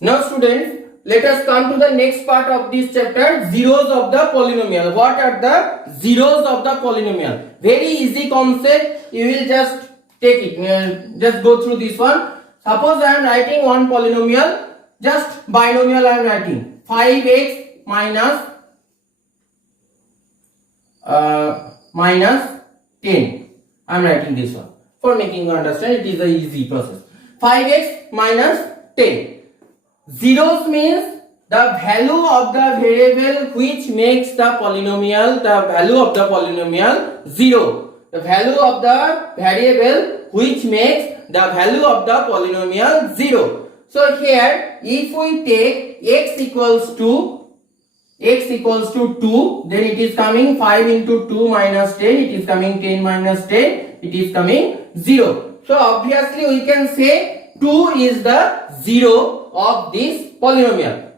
Now students, let us come to the next part of this chapter, zeros of the polynomial. What are the zeros of the polynomial? Very easy concept, you will just take it, just go through this one. Suppose I am writing one polynomial, just binomial I am writing 5x minus 10. I am writing this one. For making you understand, it is a easy process. 5x minus 10. Zeros means the value of the variable which makes the polynomial, the value of the polynomial 0. The value of the variable which makes the value of the polynomial 0. So here, if we take x equals to 2, then it is coming 5 into 2 minus 10, it is coming 10 minus 10, it is coming 0. So obviously we can say 2 is the 0 of this polynomial.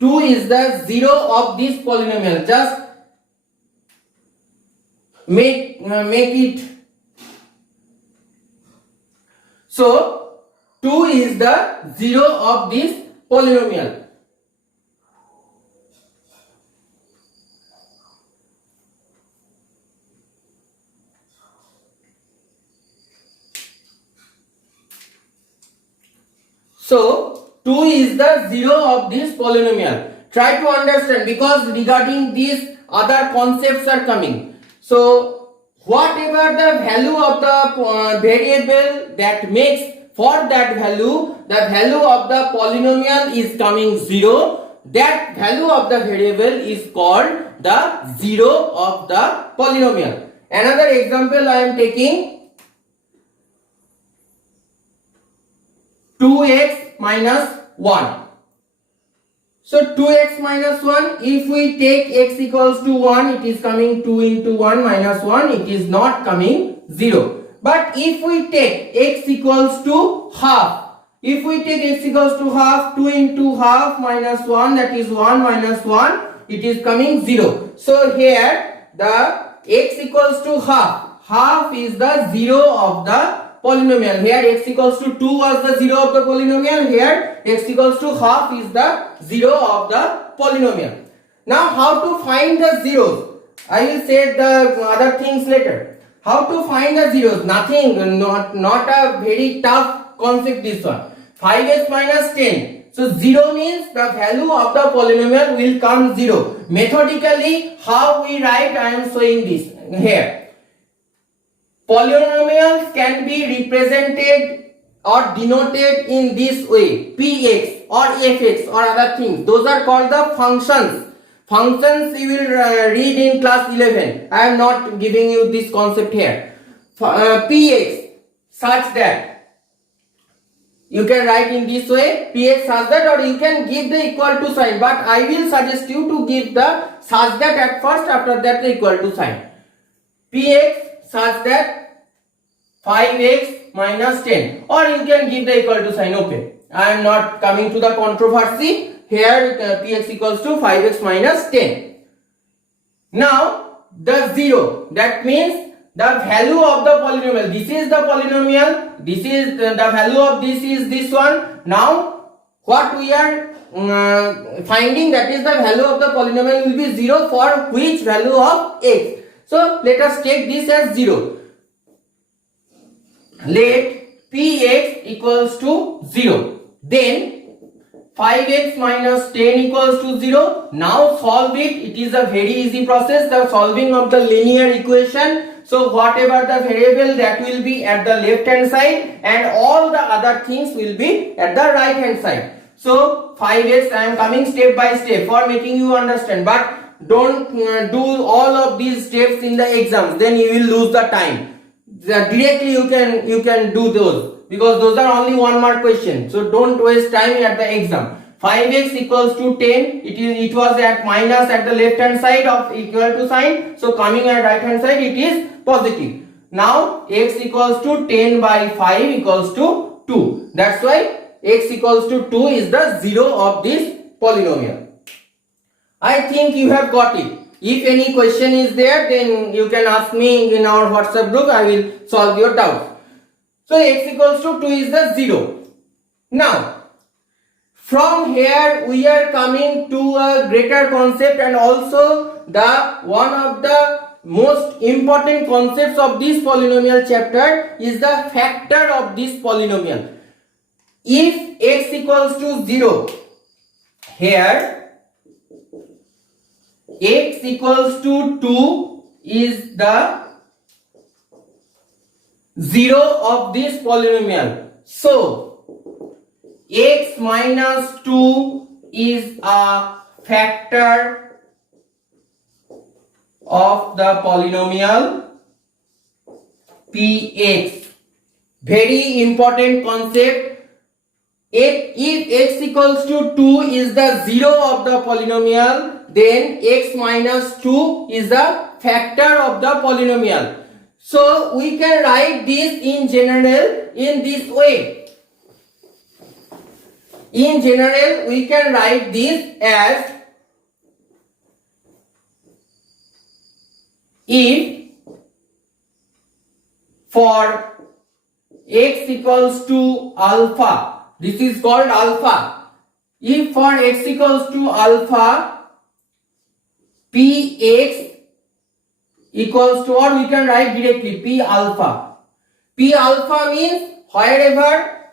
2 is the 0 of this polynomial. Just make it. So 2 is the 0 of this polynomial. So 2 is the 0 of this polynomial. Try to understand, because regarding these other concepts are coming. So whatever the value of the variable that makes, for that value, the value of the polynomial is coming 0. That value of the variable is called the 0 of the polynomial. Another example I am taking 2x minus 1. So 2x minus 1, if we take x equals to 1, it is coming 2 into 1 minus 1, it is not coming 0. But if we take x equals to half, if we take x equals to half, 2 into half minus 1, that is 1 minus 1, it is coming 0. So here the x equals to half is the 0 of the polynomial. Here x equals to 2 was the 0 of the polynomial. Here x equals to half is the 0 of the polynomial. Now how to find the zeros? I will say the other things later. How to find the zeros? Nothing, not a very tough concept this one. 5x minus 10. So 0 means the value of the polynomial will come 0. Methodically how we write, I am showing this here. Polynomials can be represented or denoted in this way, px or fx or other things. Those are called the functions. Functions you will read in class 11. I am not giving you this concept here. Px such that you can write in this way, px such that, or you can give the equal to sign. But I will suggest you to give the such that at first, after that the equal to sign. Px such that 5x minus 10, or you can give the equal to sign. Okay, I am not coming to the controversy. Here px equals to 5x minus 10. Now the 0, that means the value of the polynomial. This is the polynomial, this is the value of this is this one. Now what we are finding, that is the value of the polynomial will be 0 for which value of x. So let us take this as 0. Let px equals to 0. Then 5x minus 10 equals to 0. Now solve it. It is a very easy process, the solving of the linear equation. So whatever the variable, that will be at the left hand side, and all the other things will be at the right hand side. So 5x, I am coming step by step for making you understand, but don't do all of these steps in the exams, then you will lose the time. Directly you can do those, because those are only 1 mark question. So don't waste time at the exam. 5x equals to 10. It was at minus at the left hand side of equal to sign. So coming at right hand side, it is positive. Now x equals to 10 by 5 equals to 2. That's why x equals to 2 is the 0 of this polynomial. I think you have got it. If any question is there, then you can ask me in our WhatsApp group. I will solve your doubts. So x equals to 2 is the 0. Now From here we are coming to a greater concept, and also the one of the most important concepts of this polynomial chapter is the factor of this polynomial. If x equals to 0, here x equals to 2 is the 0 of this polynomial. So x minus 2 is a factor of the polynomial px. Very important concept. If x equals to 2 is the 0 of the polynomial, then x minus 2 is the factor of the polynomial. So we can write this in general in this way. In general, we can write this as if for x equals to alpha, this is called alpha. If for x equals to alpha, px equals to, or we can write directly p alpha. P alpha means wherever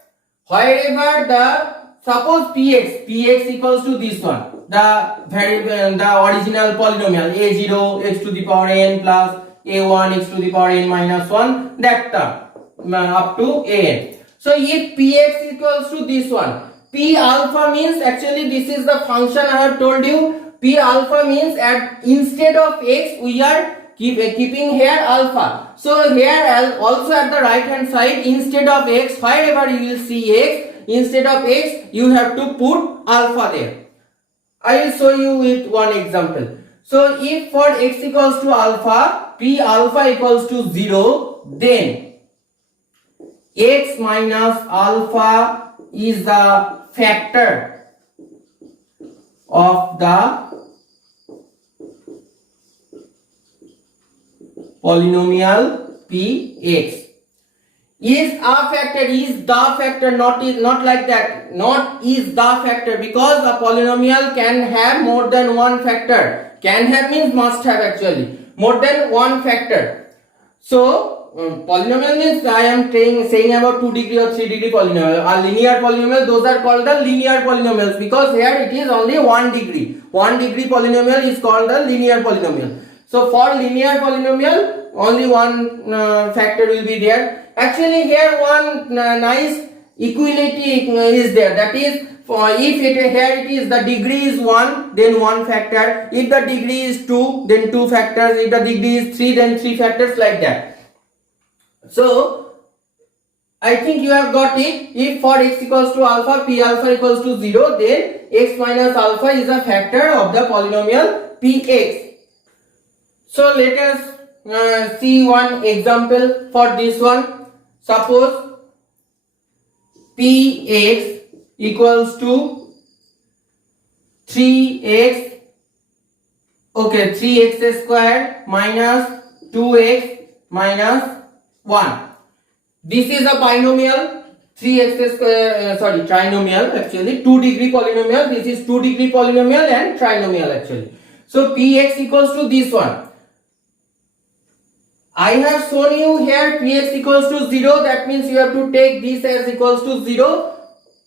the, suppose px equals to this one, the original polynomial a0 x to the power n plus a1 x to the power n minus 1, that term up to an. So if px equals to this one, p alpha means, actually this is the function I have told you. P alpha means instead of x we are keeping here alpha. So here also at the right hand side, instead of x, wherever you will see x, instead of x you have to put alpha there. I will show you with one example. So if for x equals to alpha, p alpha equals to 0, then x minus alpha is the factor of the polynomial px. Is a factor, is the factor, not like that, not is the factor, because a polynomial can have more than one factor. Can have means must have, actually more than one factor. So polynomial means I am saying about 2 degree or 3 degree polynomial. A linear polynomial, those are called the linear polynomials, because here it is only 1 degree. 1 degree polynomial is called the linear polynomial. So for linear polynomial, only one factor will be there. Actually here one nice equality is there, that is, for if here it is the degree is 1, then 1 factor. If the degree is 2, then 2 factors. If the degree is 3, then 3 factors, like that. So I think you have got it. If for x equals to alpha, p alpha equals to 0, then x minus alpha is a factor of the polynomial px. So let us see one example for this one. Suppose px equals to 3x, okay, 3x square minus 2x minus 1. This is a binomial, 3x square, trinomial, actually 2 degree polynomial. This is 2 degree polynomial and trinomial, actually. So px equals to this one. I have shown you here px equals to 0, that means you have to take this as equals to 0,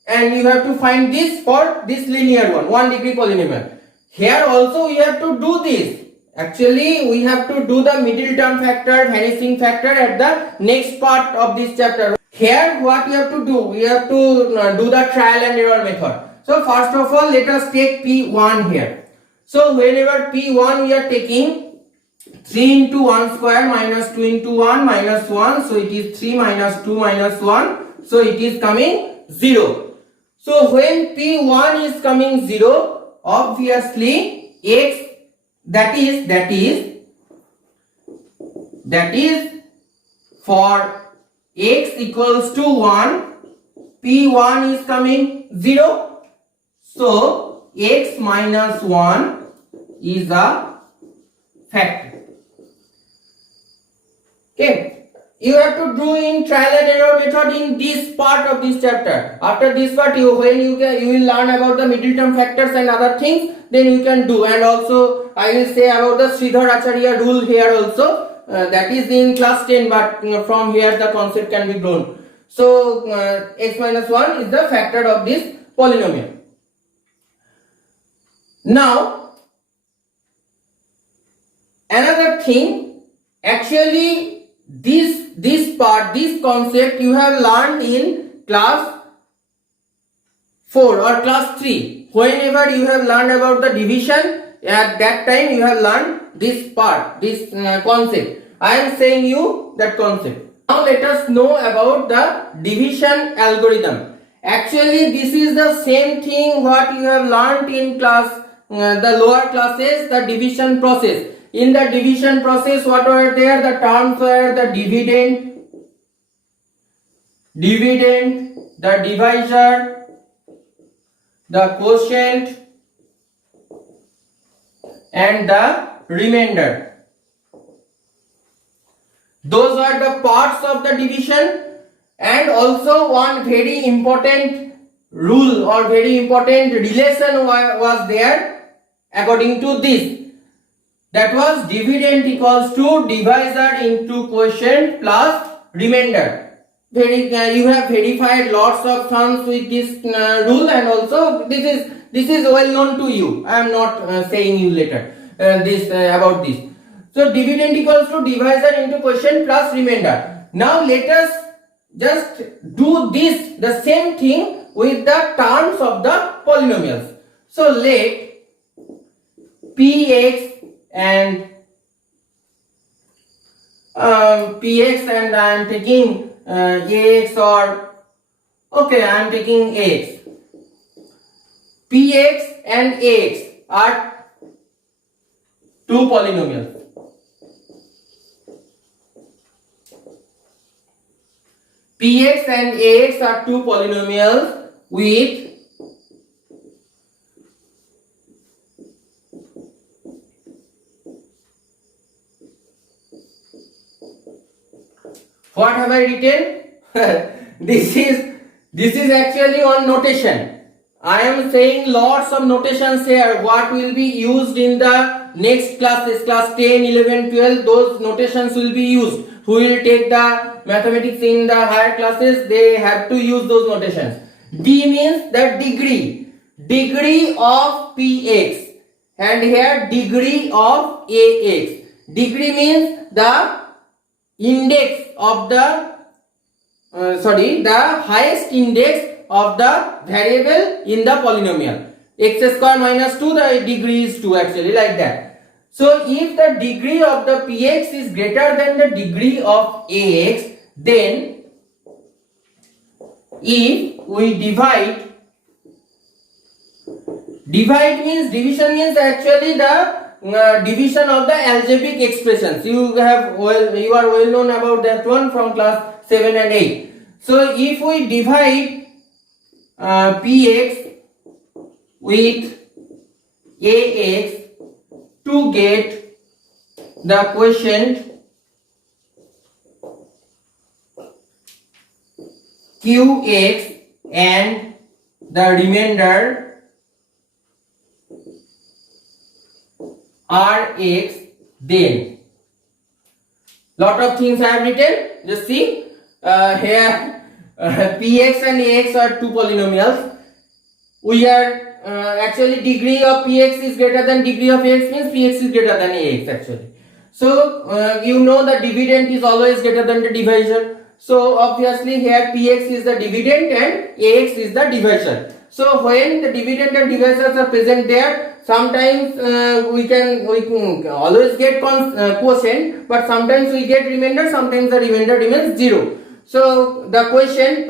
and you have to find this for this linear one, 1 degree polynomial. Here also we have to do this. Actually we have to do the middle term factor, vanishing factor at the next part of this chapter. Here what we have to do? We have to do the trial and error method. So first of all, let us take p1 here. So whenever p1 we are taking 3 into 1 square minus 2 into 1 minus 1, so it is 3 minus 2 minus 1, so it is coming 0. So when p1 is coming 0, obviously x, that is for x equals to 1, p1 is coming 0, so x minus 1 is a factor. Okay, you have to do in trial and error method in this part of this chapter. After this part, you will learn about the middle term factors and other things. Then you can do, and also I will say about the Sridhar Acharya rule here also. That is in class 10, but from here the concept can be grown. So x minus 1 is the factor of this polynomial. Now another thing, actually this concept you have learned in class 4 or class 3. Whenever you have learned about the division, at that time you have learned this part, this concept. I am saying you that concept. Now let us know about the division algorithm. Actually this is the same thing what you have learned in class the lower classes, the division process. In the division process, what were there? The terms were the dividend, the divisor, the quotient, and the remainder. Those are the parts of the division, and also one very important rule or very important relation was there according to this. That was dividend equals to divisor into quotient plus remainder. You have verified lots of sums with this rule, and also this is well known to you. I am not saying you later about this. So dividend equals to divisor into quotient plus remainder. Now let us just do the same thing with the terms of the polynomials. So let px and I am taking ax, or okay, I am taking ax. Px and ax are two polynomials. Px and ax are two polynomials with what have I written? This is actually on notation. I am saying lots of notations here. What will be used in the next classes, class 10, 11, 12, those notations will be used. Who will take the mathematics in the higher classes, they have to use those notations. D means the degree of px, and here degree of ax. Degree means the index of the the highest index of the variable in the polynomial. X square minus 2, the degree is 2, actually, like that. So if the degree of the px is greater than the degree of ax, then if we divide means, division means actually the division of the algebraic expressions. You are well known about that one from class 7 and 8. So if we divide px with ax to get the quotient qx and the remainder rx, then lot of things I have written. Just see here px and ax are two polynomials. We are actually degree of px is greater than degree of ax means px is greater than ax actually. So you know the dividend is always greater than the divisor. So obviously here px is the dividend and ax is the divisor. So when the dividend and divisors are present there, sometimes we can always get quotient, but sometimes we get remainder, sometimes the remainder remains 0. So the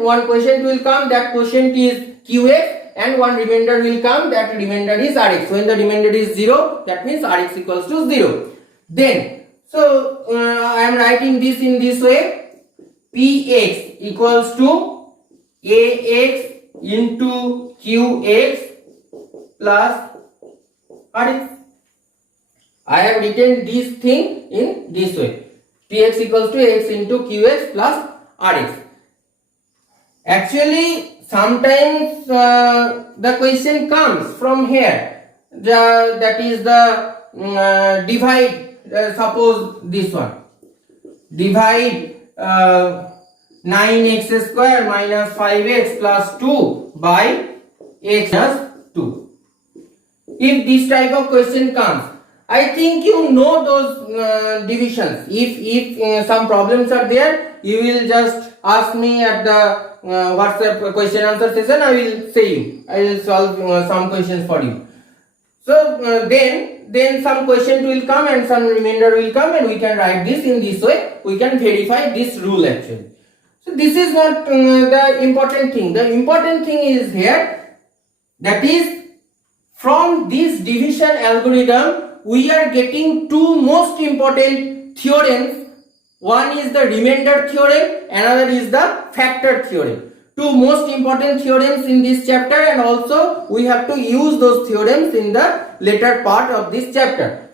one quotient will come, that quotient is qx, and one remainder will come, that remainder is rx. When the remainder is 0, that means rx equals to 0. Then so I am writing this in this way: px equals to ax into qx plus rx. I have written this thing in this way. Tx equals to x into qx plus rx. Actually, sometimes the question comes from here, that is the divide, suppose this one, divide 9x square minus 5x plus 2 by x plus 2. If this type of question comes, I think you know those divisions. If some problems are there, you will just ask me at the WhatsApp question answer session. I will say you. I will solve some questions for you. So then some question will come and some remainder will come, and we can write this in this way. We can verify this rule actually. So this is not the important thing. The important thing is here, that is, from this division algorithm we are getting two most important theorems. One is the remainder theorem, another is the factor theorem. Two most important theorems in this chapter, and also we have to use those theorems in the later part of this chapter.